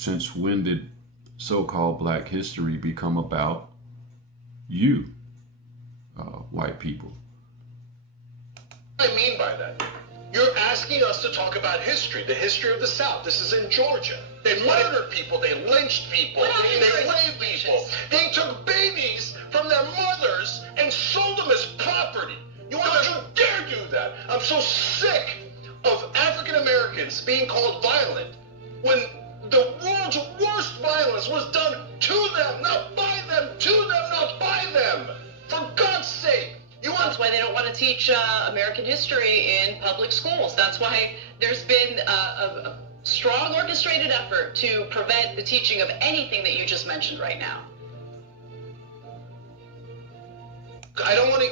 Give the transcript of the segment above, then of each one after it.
Since when did so-called Black history become about you, white people? What I mean by that, you're asking us to talk about history, the history of the South. This is in Georgia. They murdered people, they lynched people, they raped people. They took babies from their mothers and sold them as property. Don't you dare do that. I'm so sick of African Americans being called violent when the world's worst violence was done to them, not by them, to them, not by them. For God's sake. That's why they don't want to teach American history in public schools. That's why there's been a strong orchestrated effort to prevent the teaching of anything that you just mentioned right now. I don't want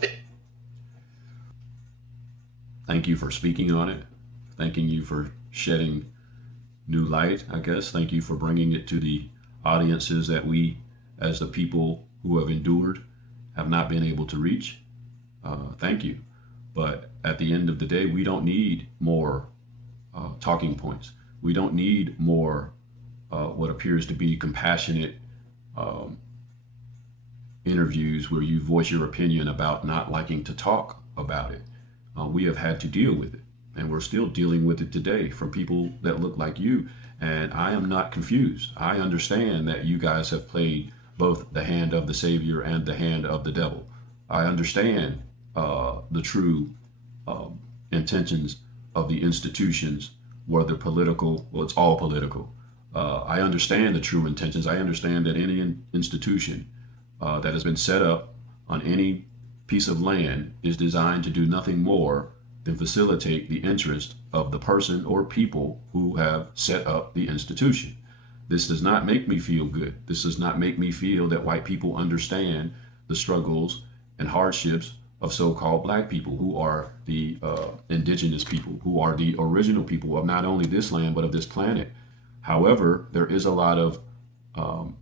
to... Thank you for speaking on it. Thanking you for shedding new light, I guess. Thank you for bringing it to the audiences that we, as the people who have endured, have not been able to reach. Thank you. But at the end of the day, we don't need more talking points. We don't need more what appears to be compassionate interviews where you voice your opinion about not liking to talk about it. We have had to deal with it, and we're still dealing with it today from people that look like you. And I am not confused. I understand that you guys have played both the hand of the Savior and the hand of the devil. I understand the true intentions of the institutions, whether political, well, it's all political. I understand the true intentions. I understand that any institution that has been set up on any piece of land is designed to do nothing more than facilitate the interest of the person or people who have set up the institution. This does not make me feel good. This does not make me feel that white people understand the struggles and hardships of so-called Black people, who are the indigenous people, who are the original people of not only this land, but of this planet. However, there is a lot of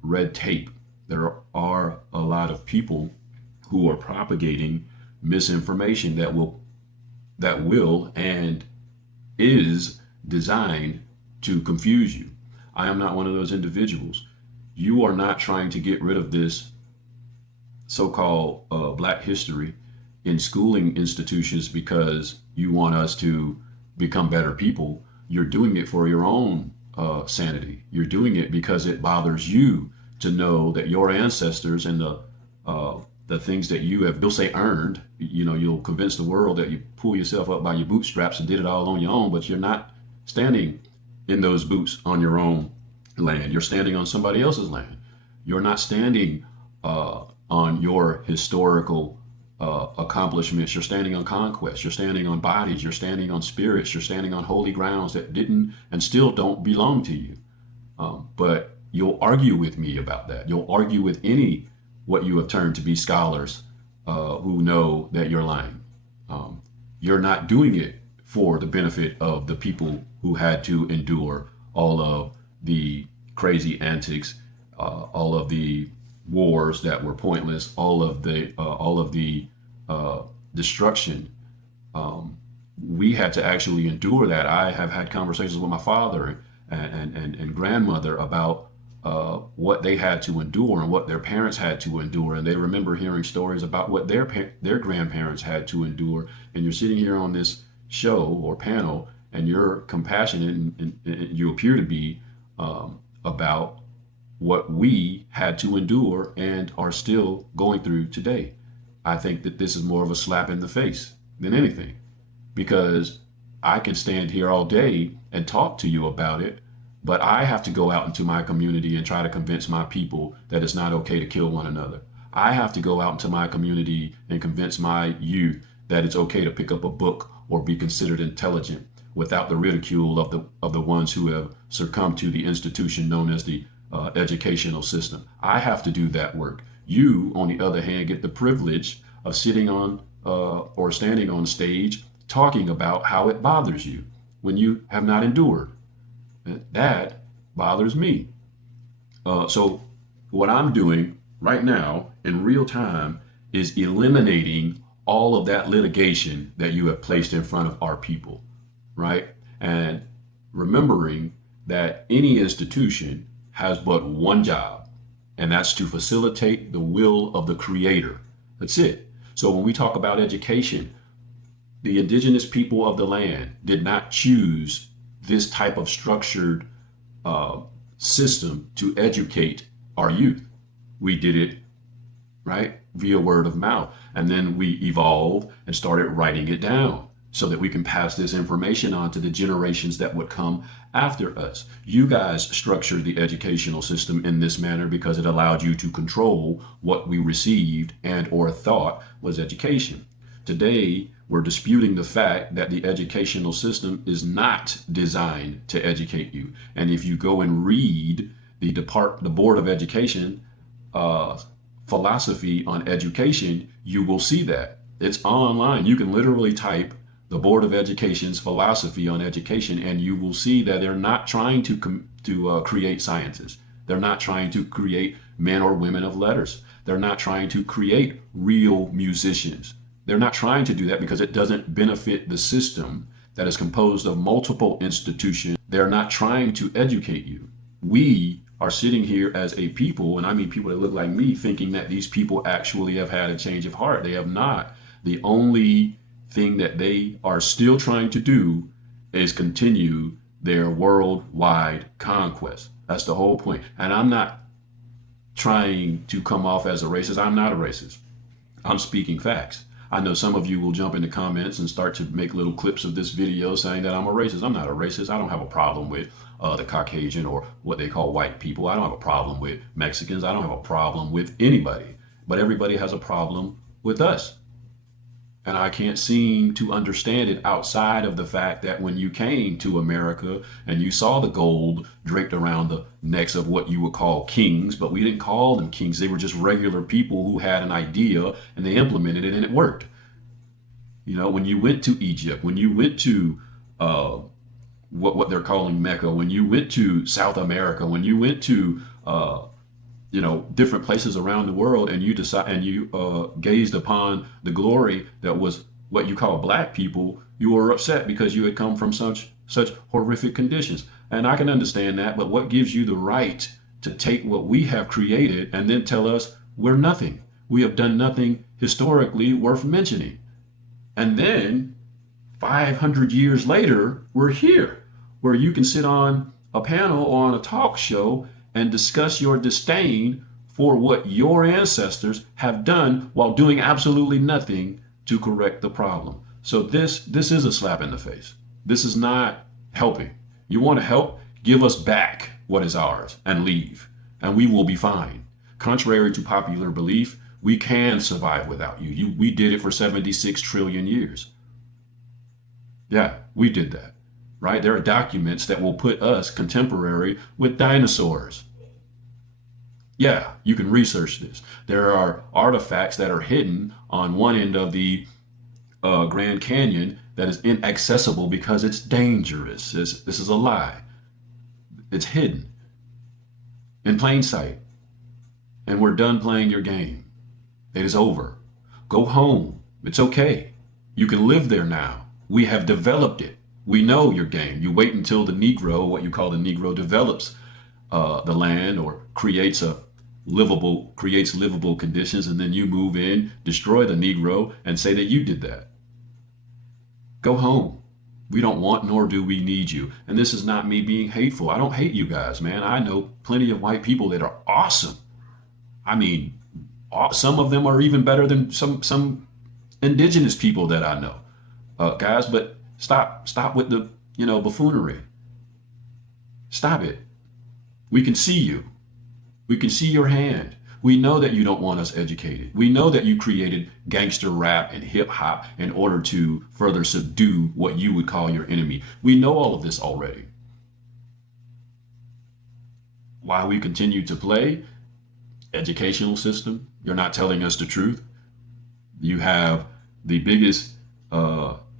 red tape. There are a lot of people who are propagating misinformation that will and is designed to confuse you. I am not one of those individuals. You are not trying to get rid of this so-called Black history in schooling institutions because you want us to become better people. You're doing it for your own sanity. You're doing it because it bothers you to know that your ancestors and the things that you have, they'll say earned, you'll convince the world that you pull yourself up by your bootstraps and did it all on your own, but you're not standing in those boots on your own land. You're standing on somebody else's land. You're not standing on your historical accomplishments. You're standing on conquest. You're standing on bodies. You're standing on spirits. You're standing on holy grounds that didn't and still don't belong to you. But you'll argue with me about that. You'll argue with any what you have turned to be scholars who know that you're lying. You're not doing it for the benefit of the people who had to endure all of the crazy antics, all of the wars that were pointless, all of the destruction. We had to actually endure that. I have had conversations with my father and grandmother about what they had to endure and what their parents had to endure, and they remember hearing stories about what their grandparents had to endure. And you're sitting here on this show or panel, and you're compassionate and you appear to be about what we had to endure and are still going through today. I think that this is more of a slap in the face than anything, because I can stand here all day and talk to you about it, but I have to go out into my community and try to convince my people that it's not okay to kill one another. I have to go out into my community and convince my youth that it's okay to pick up a book or be considered intelligent without the ridicule of the ones who have succumbed to the institution known as the educational system. I have to do that work. You, on the other hand, get the privilege of sitting on or standing on stage talking about how it bothers you when you have not endured. That bothers me. So what I'm doing right now in real time is eliminating all of that litigation that you have placed in front of our people, right? And remembering that any institution has but one job, and that's to facilitate the will of the creator. That's it. So when we talk about education, the indigenous people of the land did not choose this type of structured system to educate our youth. We did it, right, via word of mouth. And then we evolved and started writing it down so that we can pass this information on to the generations that would come after us. You guys structured the educational system in this manner because it allowed you to control what we received and or thought was education. Today, we're disputing the fact that the educational system is not designed to educate you. And if you go and read the Board of Education philosophy on education, you will see that. It's online. You can literally type the Board of Education's philosophy on education, and you will see that they're not trying to create scientists. They're not trying to create men or women of letters. They're not trying to create real musicians. They're not trying to do that because it doesn't benefit the system that is composed of multiple institutions. They're not trying to educate you. We are sitting here as a people, and I mean people that look like me, thinking that these people actually have had a change of heart. They have not. The only thing that they are still trying to do is continue their worldwide conquest. That's the whole point. And I'm not trying to come off as a racist. I'm not a racist. I'm speaking facts. I know some of you will jump in the comments and start to make little clips of this video saying that I'm a racist. I'm not a racist. I don't have a problem with the Caucasian or what they call white people. I don't have a problem with Mexicans. I don't have a problem with anybody. But everybody has a problem with us. And I can't seem to understand it outside of the fact that when you came to America and you saw the gold draped around the necks of what you would call kings, but we didn't call them kings. They were just regular people who had an idea and they implemented it and it worked. You know, when you went to Egypt, when you went to what they're calling Mecca, when you went to South America, when you went to different places around the world, and you gazed upon the glory that was what you call black people, you were upset because you had come from such horrific conditions. And I can understand that, but what gives you the right to take what we have created and then tell us we're nothing? We have done nothing historically worth mentioning. And then 500 years later, we're here, where you can sit on a panel or on a talk show and discuss your disdain for what your ancestors have done while doing absolutely nothing to correct the problem. So this is a slap in the face. This is not helping. You want to help? Give us back what is ours and leave, and we will be fine. Contrary to popular belief, we can survive without you. We did it for 76 trillion years. Yeah, we did that. Right? There are documents that will put us contemporary with dinosaurs. Yeah, you can research this. There are artifacts that are hidden on one end of the Grand Canyon that is inaccessible because it's dangerous. This is a lie. It's hidden in plain sight. And we're done playing your game. It is over. Go home. It's okay. You can live there now. We have developed it. We know your game. You wait until the Negro, what you call the Negro, develops the land or creates livable conditions, and then you move in, destroy the Negro, and say that you did that. Go home. We don't want nor do we need you. And this is not me being hateful. I don't hate you guys, man. I know plenty of white people that are awesome. I mean, some of them are even better than some indigenous people that I know, guys. But stop with the buffoonery. Stop it. We can see you. We can see your hand. We know that you don't want us educated. We know that you created gangster rap and hip hop in order to further subdue what you would call your enemy. We know all of this already. Why we continue to play? Educational system. You're not telling us the truth. You have the biggest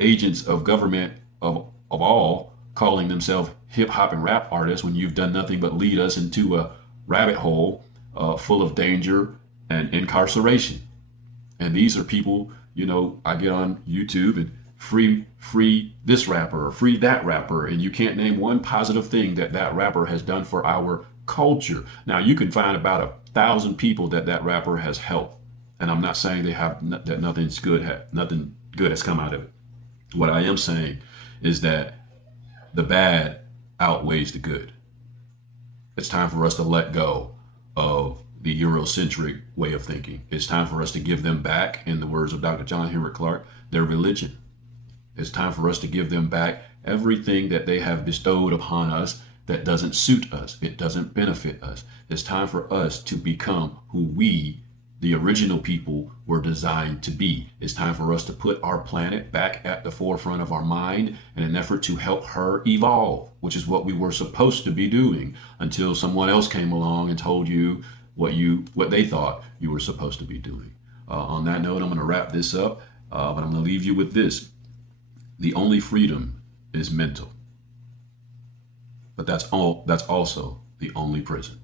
agents of government of all calling themselves hip hop and rap artists when you've done nothing but lead us into a rabbit hole full of danger and incarceration. And these are people, I get on YouTube and free this rapper or free that rapper, and you can't name one positive thing that that rapper has done for our culture. Now you can find about 1,000 people that that rapper has helped, and I'm not saying they have that nothing good has come out of it. What I am saying is that the bad outweighs the good. It's time for us to let go of the Eurocentric way of thinking. It's time for us to give them back, in the words of Dr. John Henrik Clarke, their religion. It's time for us to give them back everything that they have bestowed upon us that doesn't suit us. It doesn't benefit us. It's time for us to become who we, the original people, were designed to be. It's time for us to put our planet back at the forefront of our mind in an effort to help her evolve, which is what we were supposed to be doing until someone else came along and told you what they thought you were supposed to be doing. On that note, I'm going to wrap this up, but I'm going to leave you with this. The only freedom is mental, but that's also the only prison.